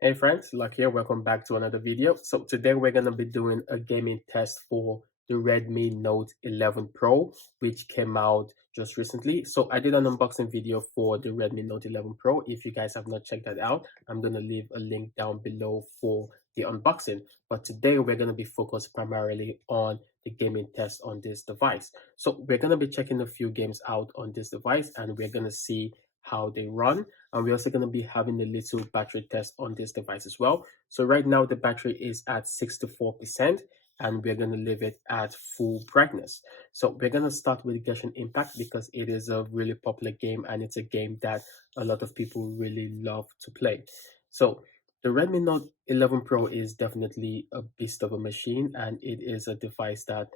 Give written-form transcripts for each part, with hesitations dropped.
Hey friends, Luck here. Welcome back to another video. So today we're going to be doing a gaming test for the Redmi Note 11 Pro, which came out just recently. So I did an unboxing video for the Redmi Note 11 Pro. If you guys have not checked that out, I'm going to leave a link down below for the unboxing. But today we're going to be focused primarily on the gaming test on this device. So we're going to be checking a few games out on this device and we're going to see how they run, and we're also going to be having a little battery test on this device as well. So right now the battery is at 64% and we're going to leave it at full brightness. So we're going to start with Genshin Impact because it is a really popular game and it's a game that a lot of people really love to play. So the Redmi Note 11 Pro is definitely a beast of a machine, and it is a device that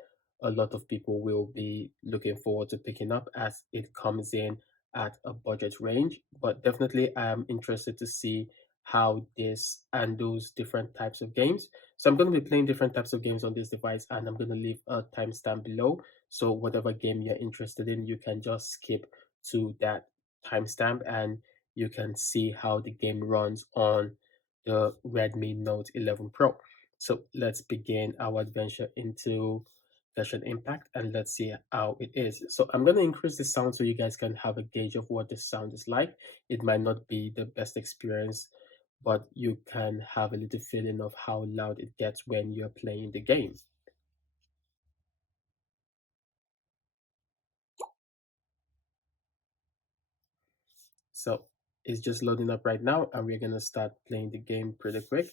a lot of people will be looking forward to picking up as it comes in at a budget range. But definitely I am interested to see how this and those different types of games. So I'm going to be playing different types of games on this device, and I'm going to leave a timestamp below. So whatever game you're interested in, you can just skip to that timestamp and you can see how the game runs on the Redmi Note 11 Pro. So let's begin our adventure into Genshin Impact and let's see how it is. So I'm going to increase the sound so you guys can have a gauge of what the sound is like. It might not be the best experience, but you can have a little feeling of how loud it gets when you're playing the game. So it's just loading up right now and we're going to start playing the game pretty quick.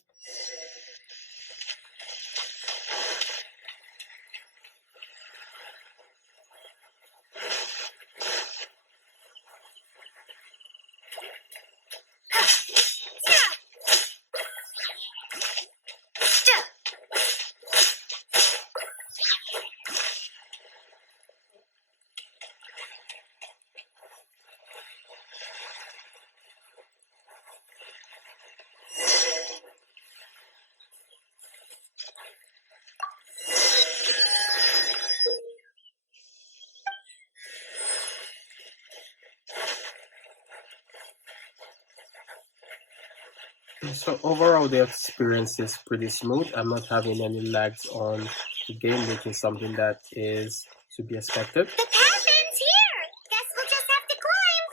So overall, the experience is pretty smooth. I'm not having any lags on the game, which is something that is to be expected. The cabin's here. Guess we'll just have to climb.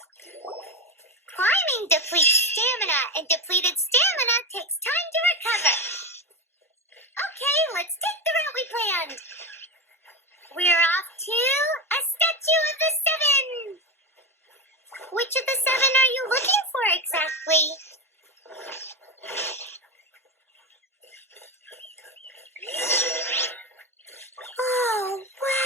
Climbing depletes stamina, and depleted stamina takes time to recover. Okay, let's take the route we planned. We're off to a statue of the seven. Which of the seven are you looking for exactly? Oh, wow!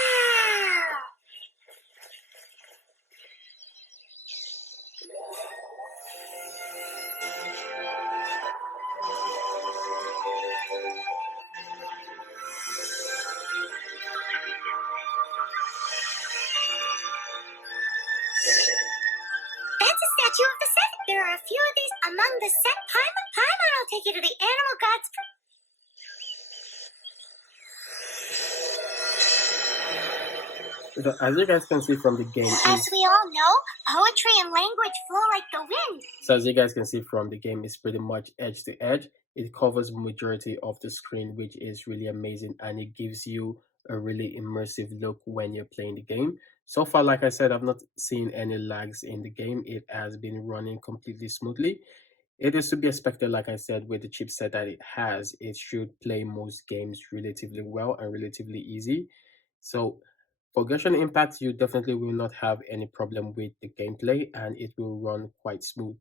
That's a statue of the seven. There are a few of these among the set. Paimon will take you to the animal gods. So as you guys can see from the game, As we all know, poetry and language flow like the wind. So as you guys can see from the game, it's pretty much edge to edge. It covers majority of the screen, which is really amazing, and it gives you a really immersive look when you're playing the game. So far, like I said, I've not seen any lags in the game. It has been running completely smoothly. It is to be expected, like I said, with the chipset that it has, it should play most games relatively well and relatively easy. So for Genshin Impact, you definitely will not have any problem with the gameplay and it will run quite smooth.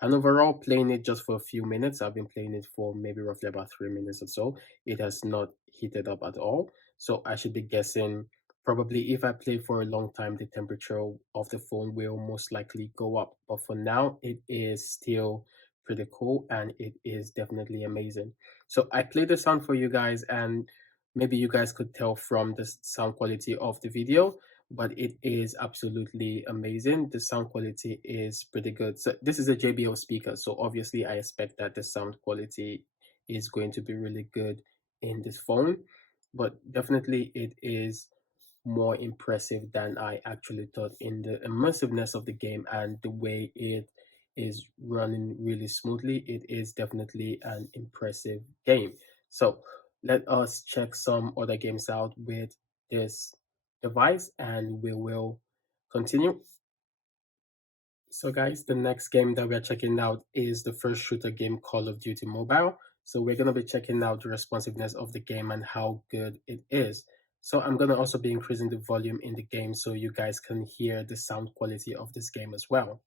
And overall, playing it just for a few minutes, I've been playing it for maybe roughly about 3 minutes or so. It has not heated up at all. So I should be guessing probably if I play for a long time, the temperature of the phone will most likely go up. But for now, it is still pretty cool and it is definitely amazing. So I played the sound for you guys, and maybe you guys could tell from the sound quality of the video, but it is absolutely amazing. The sound quality is pretty good. So this is a JBL speaker, so obviously I expect that the sound quality is going to be really good in this phone, but definitely it is more impressive than I actually thought in the immersiveness of the game and the way it is running really smoothly. It is definitely an impressive game. So let us check some other games out with this device and we will continue. So guys, the next game that we're checking out is the first shooter game, Call of Duty Mobile. So we're going to be checking out the responsiveness of the game and how good it is. So I'm going to also be increasing the volume in the game so you guys can hear the sound quality of this game as well.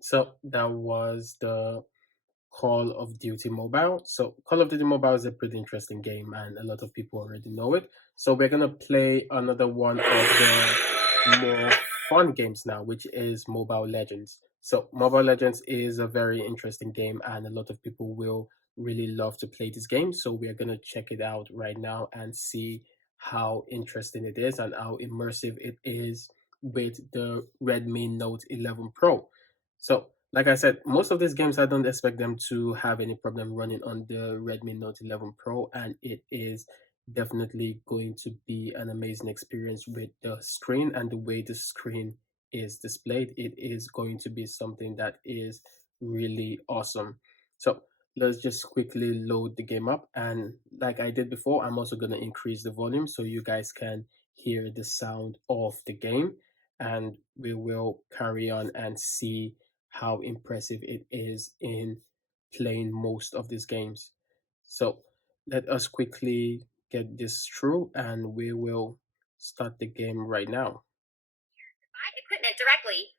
So that was the Call of Duty Mobile. So Call of Duty Mobile is a pretty interesting game and a lot of people already know it. So we're gonna play another one of the more fun games now, which is Mobile Legends. So Mobile Legends is a very interesting game and a lot of people will really love to play this game. So we're gonna check it out right now and see how interesting it is and how immersive it is with the Redmi Note 11 Pro. So, like I said, most of these games I don't expect them to have any problem running on the Redmi Note 11 Pro, and it is definitely going to be an amazing experience with the screen and the way the screen is displayed. It is going to be something that is really awesome. So, let's just quickly load the game up, and like I did before, I'm also going to increase the volume so you guys can hear the sound of the game, and we will carry on and see how impressive it is in playing most of these games. So let us quickly get this through and we will start the game right now. Buy equipment directly.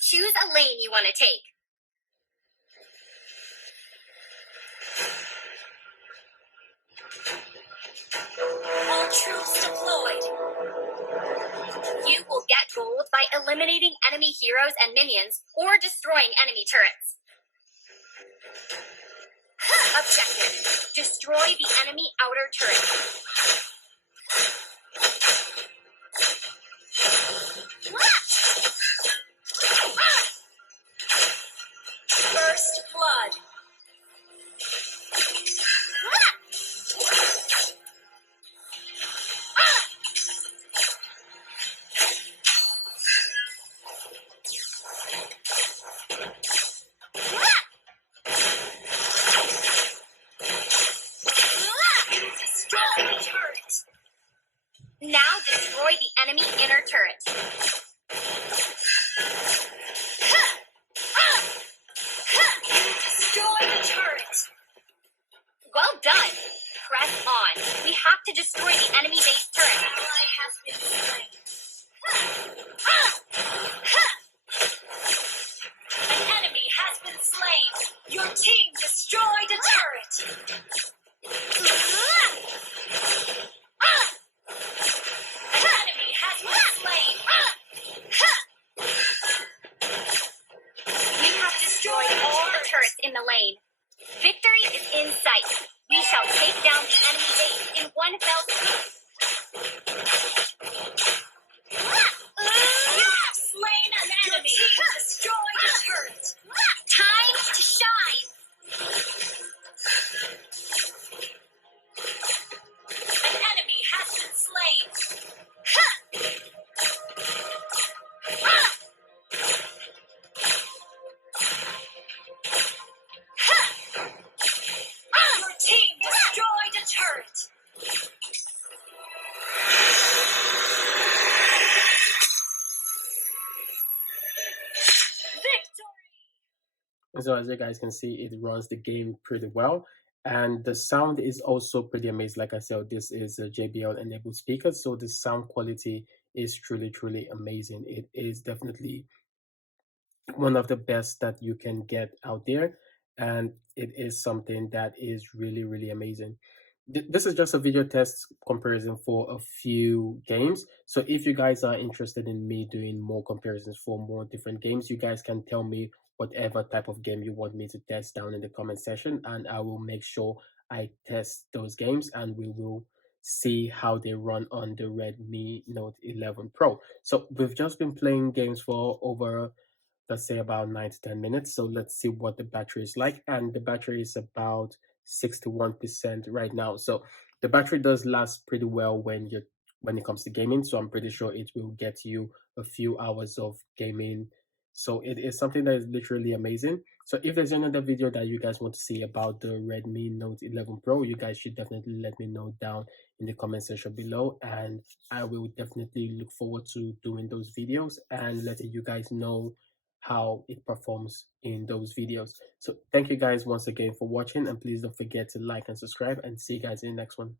Choose a lane you want to take. All troops deployed. You will get gold by eliminating enemy heroes and minions or destroying enemy turrets. Objective: destroy the enemy outer turret. First blood. Destroy the turret. Now destroy the enemy inner turret. Destroy the turret. Well done. Press on. We have to destroy the enemy base turret. Ally has been slain. An enemy has been slain. Your team destroyed a turret. An enemy has been slain. We have destroyed all the turrets in the lane. Victory is in sight. We shall take down the enemy base in one fell swoop. You have slain an enemy. Your team destroyed a turret. Time to shine. An enemy has been slain. Your team destroyed a turret. Victory! So as you guys can see, it runs the game pretty well. And the sound is also pretty amazing. Like I said, this is a JBL enabled speaker. So the sound quality is truly, truly amazing. It is definitely one of the best that you can get out there. And it is something that is really, really amazing. this is just a video test comparison for a few games. So if you guys are interested in me doing more comparisons for more different games, you guys can tell me whatever type of game you want me to test down in the comment section, and I will make sure I test those games and we will see how they run on the Redmi Note 11 Pro. So we've just been playing games for over, let's say, about 9 to 10 minutes. So let's see what the battery is like. And the battery is about 61% right now. So the battery does last pretty well when it comes to gaming. So I'm pretty sure it will get you a few hours of gaming. So it is something that is literally amazing. So if there's another video that you guys want to see about the Redmi Note 11 Pro, you guys should definitely let me know down in the comment section below, and I will definitely look forward to doing those videos and letting you guys know how it performs in those videos. So thank you guys once again for watching, and please don't forget to like and subscribe, and see you guys in the next one.